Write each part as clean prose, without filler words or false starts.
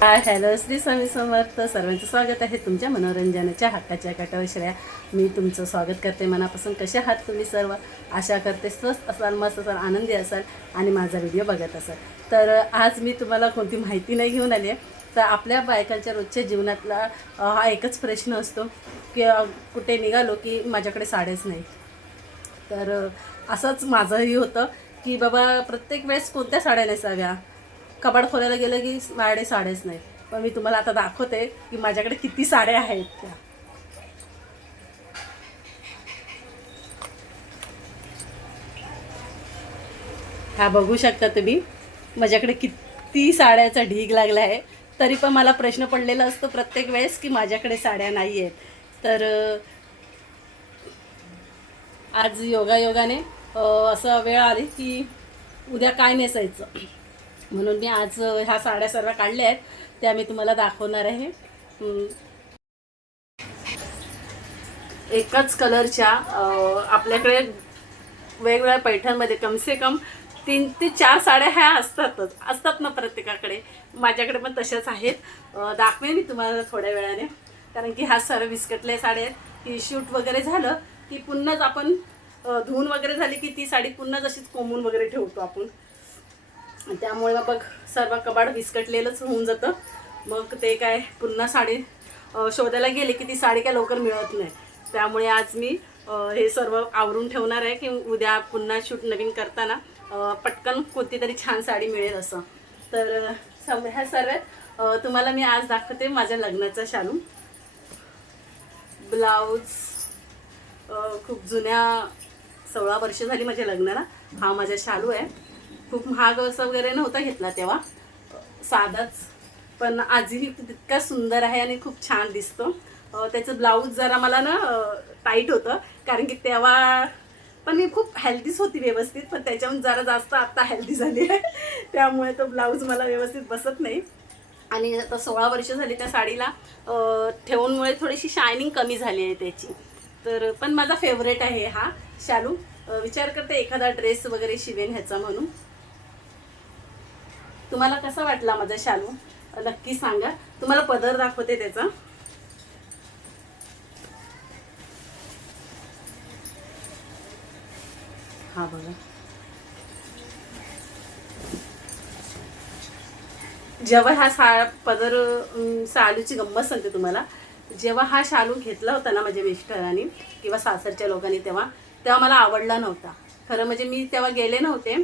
Hello, Shri Swami Samarth. सर्वांचं स्वागत आहे तुमच्या मनोरंजनाच्या हक्काच्या काटावर श्रेया. मी तुमचं स्वागत करते मनापासून. कसे आहात तुम्ही सर्व? आशा करते स्वस्त असाल, मस्त असाल, आनंदी असाल आणि माझा व्हिडिओ बघत असाल. तर आज मी तुम्हाला कोणती माहिती नाही घेऊन आली आहे. तर आपल्या बायकांच्या रोजच्या जीवनातला हा एकच प्रश्न असतो की कुठे निघालो की माझ्याकडे साड्याच नाही. तर असंच माझंही होतं की बाबा प्रत्येक वेळेस कोणत्या साड्या नेसाव्या, कपाट खोलायला गेलं की साडेच नाही. पण मी तुम्हाला आता दाखवते की माझ्याकडे किती साड्या आहेत त्या. हा बघू शकता तुम्ही, माझ्याकडे किती साड्याचा ढीग लागला आहे. तरी पण मला प्रश्न पडलेला असतो प्रत्येक वेळेस की माझ्याकडे साड्या नाही आहेत. तर आज योगायोगाने असं वेळ आली की उद्या काय नेसायचं, म्हणून मी आज ह्या साड्या सर्व काढल्या आहेत, त्या मी तुम्हाला दाखवणार आहे. एकाच कलरच्या आपल्याकडे वेगवेगळ्या पैठणमध्ये कमसे कम 3 ते 4 साड्या ह्या असतात ना प्रत्येकाकडे. माझ्याकडे पण तशाच आहेत. दाखवेन मी तुम्हाला थोड्या वेळाने, कारण की ह्या सर्व विस्कटल्या साड्या आहेत की शूट वगैरे झालं की पुन्हाच आपण धुवून वगैरे झाली की ती साडी पुन्हा जशीच कोंबून वगैरे ठेवतो आपण. त्यामुळे मग सर्व कबाड विस्कटलेलंच होऊन जातं. मग ते काय पुन्हा साडी शोधायला गेले की ती साडी काय लवकर मिळत नाही. त्यामुळे आज मी हे सर्व आवरून ठेवणार आहे की उद्या पुन्हा शूट नवीन करताना पटकन कोणती तरी छान साडी मिळेल असं. तर ह्या सर्व तुम्हाला मी आज दाखवते माझ्या लग्नाचा शालू. ब्लाऊज खूप जुन्या 16 वर्ष झाली माझ्या लग्नाला. हा माझा शालू आहे. खूप महाग असं वगैरे नव्हता घेतला तेव्हा, साधाच, पण आजही तितका सुंदर आहे आणि खूप छान दिसतो. त्याचं ब्लाऊज जरा मला ना टाईट होतं, कारण की तेव्हा पण मी खूप हेल्दीच होती व्यवस्थित, पण त्याच्याहून जरा जास्त आत्ता हेल्दी झाली आहे. त्यामुळे तो ब्लाऊज मला व्यवस्थित बसत नाही. आणि आता 16 वर्ष झाली त्या साडीला ठेवूनमुळे थोडीशी शायनिंग कमी झाली आहे त्याची. तर पण माझा फेवरेट आहे हा शालू. विचार करते एखादा ड्रेस वगैरे शिवेन ह्याचा म्हणून. तुम्हाला कसा वाटला माझा शालू नक्की सांगा. तुम्हाला पदर दाखवते त्याचा. हा बघा, जेव्हा हा पदर शालूची गंमत सांगते तुम्हाला. जेव्हा हा शालू घेतला होता ना माझ्या मिस्टरांनी किंवा सासरच्या लोकांनी, तेव्हा मला आवडला नव्हता. खरं म्हणजे मी तेव्हा गेले नव्हते.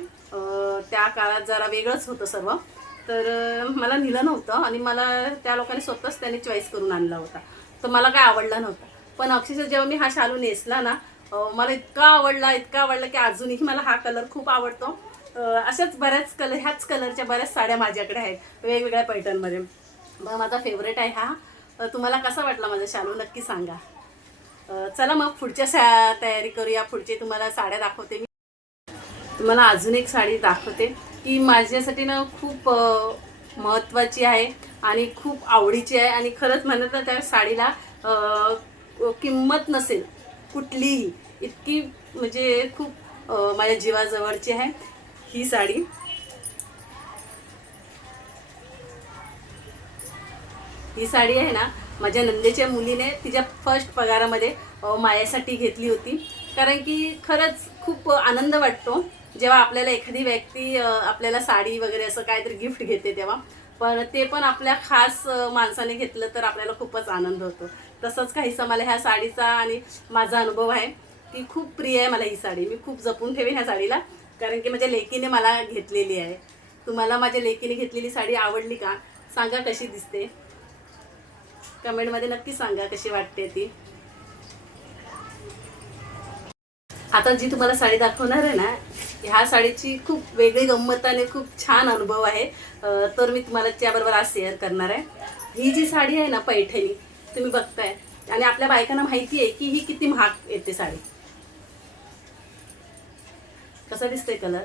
त्या काळात जरा वेगळंच होतं सर्व. तर मला नेलं नव्हतं आणि मला त्या लोकांनी स्वतःच त्यांनी चॉईस करून आणला होता. तर मला काय आवडला नव्हता. पण अक्षरशः जेव्हा मी हा शालू नेसला ना, मला इतका आवडला की अजूनही मला हा कलर खूप आवडतो. अशाच बऱ्याच ह्याच कलरच्या बऱ्याच साड्या माझ्याकडे आहेत वेगवेगळ्या पैठणमध्ये. मग माझा फेवरेट आहे हा. तुम्हाला कसा वाटला माझा शालू नक्की सांगा. चला मग पुढच्या तयारी करूया. पुढचे तुम्हाला साड्या दाखवते मी. तुम्हाला अजून एक साडी दाखवते की माझ्यासाठी ना खूप महत्त्वाची आहे आणि खूप आवडीची आहे. आणि खरंच म्हणत तर त्या साडीला किंमत नसेल कुठलीही, इतकी म्हणजे खूप माझ्या जीवाजवळची आहे ही साडी. ही साडी आहे ना, माझ्या नंदेच्या मुलीने तिच्या फर्स्ट पगारामध्ये माझ्यासाठी घेतली होती. कारण की खरंच खूप आनंद वाटतो जेव्हा आपल्याला एखादी व्यक्ती आपल्याला साडी वगैरे असं काहीतरी गिफ्ट घेते तेव्हा. पण ते पण आपल्या खास माणसाने घेतलं तर आपल्याला खूपच आनंद होतो. तसंच काहीसा मला ह्या साडीचा आणि माझा अनुभव आहे की खूप प्रिय आहे मला ही साडी. मी खूप जपून ठेवेन ह्या साडीला, कारण की माझ्या लेकीने मला घेतलेली आहे. तुम्हाला माझ्या लेकीने घेतलेली साडी आवडली का? सांगा कशी दिसते, कमेंटमध्ये नक्की सांगा कशी वाटते ती. आता जी तुम्हाला साडी दाखवणार आहे ना, ह्या साडीची खूप वेगळी गंमत आणि खूप छान अनुभव आहे. तर मी तुम्हाला त्याबरोबर आज शेअर करणार आहे. ही जी साडी आहे ना पैठणी तुम्ही बघताय, आणि आपल्या बायकांना माहिती आहे की ही किती महाग येते साडी. कसा दिसतोय कलर?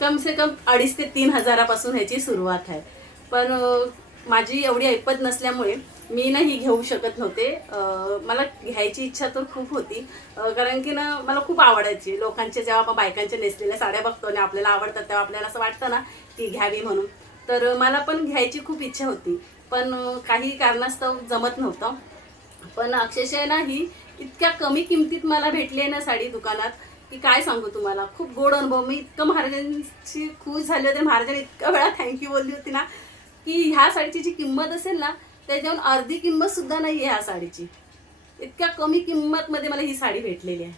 कमसे कम 2,500 ते 3,000पासून ह्याची सुरुवात आहे. पण माझी एवढी ऐपत नसल्यामुळे मी ना ही घेऊ शकत नव्हते. मला घ्यायची इच्छा तर खूप होती, कारण की ना मला खूप आवडायची. लोकांच्या जेव्हा आपण बायकांच्या नेसलेल्या साड्या बघतो आणि आपल्याला आवडतात तेव्हा आपल्याला असं वाटतं ना की घ्यावी म्हणून. तर मला पण घ्यायची खूप इच्छा होती, पण काही कारणास्तव जमत नव्हतं. पण अक्षरशः ना ही इतक्या कमी किमतीत मला भेटली आहे ना साडी दुकानात, की काय सांगू तुम्हाला. खूप गोड अनुभव. मी इतकं महाराजांची खुश झाले होते, महाराजांनी इतक्या वेळा थँक्यू बोलली होती ना, की ह्या साडीची जी किंमत असेल ना त्याच्याहून अर्धी किंमतसुद्धा नाही आहे ह्या साडीची. इतक्या कमी किंमतमध्ये मला ही साडी भेटलेली आहे.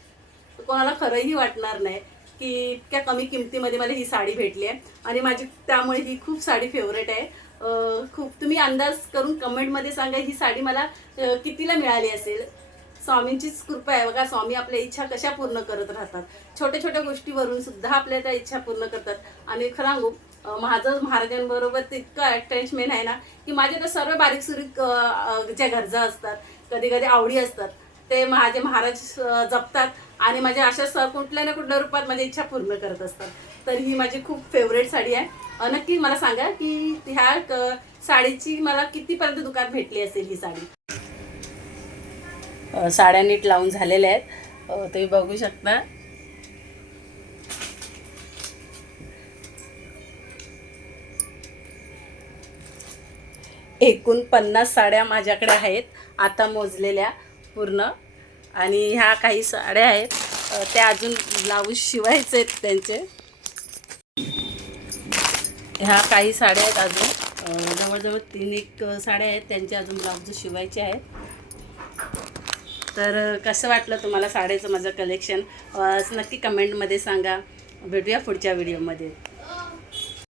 तर कोणाला खरंही वाटणार नाही की इतक्या कमी किमतीमध्ये मला ही साडी भेटली आहे, आणि माझी त्यामुळे ही खूप साडी फेवरेट आहे. खूप तुम्ही अंदाज करून कमेंटमध्ये सांगा ही साडी मला कितीला मिळाली असेल. स्वामींचीच कृपा आहे बघा. स्वामी आपल्या इच्छा कशा पूर्ण करत राहतात. छोट्या छोट्या गोष्टीवरून सुद्धा आपल्या त्या इच्छा पूर्ण करतात. आणि खरं सांगू, माझं महाराजांबरोबर ते इतकं अटॅचमेंट आहे ना, की माझ्या तर सर्व बारीकसुरीक ज्या गरजा असतात, कधी कधी आवडी असतात, ते माझे महाराज जपतात आणि माझ्या अशा कुठल्या ना कुठल्या रूपात माझ्या इच्छा पूर्ण करत असतात. तर ही माझी खूप फेवरेट साडी आहे. नक्की मला सांगा की ह्या साडीची मला कितीपर्यंत दुकान भेटली असेल ही साडी. साड्या नीट लावून झालेल्या आहेत, तुम्ही बघू शकता. एकूण 50 साड्या माझ्याकडे आहेत आता मोजलेल्या पूर्ण. आणि ह्या काही साड्या आहेत त्या अजून ब्लाऊज शिवायचे आहेत त्यांचे. ह्या काही साड्या आहेत अजून, जवळजवळ 3-1 साड्या आहेत त्यांचे अजून ब्लाऊज शिवायचे आहेत. तर कसं वाटलं तुम्हाला साड्याचं माझं कलेक्शन, नक्की कमेंटमध्ये सांगा. भेटूया पुढच्या व्हिडिओमध्ये.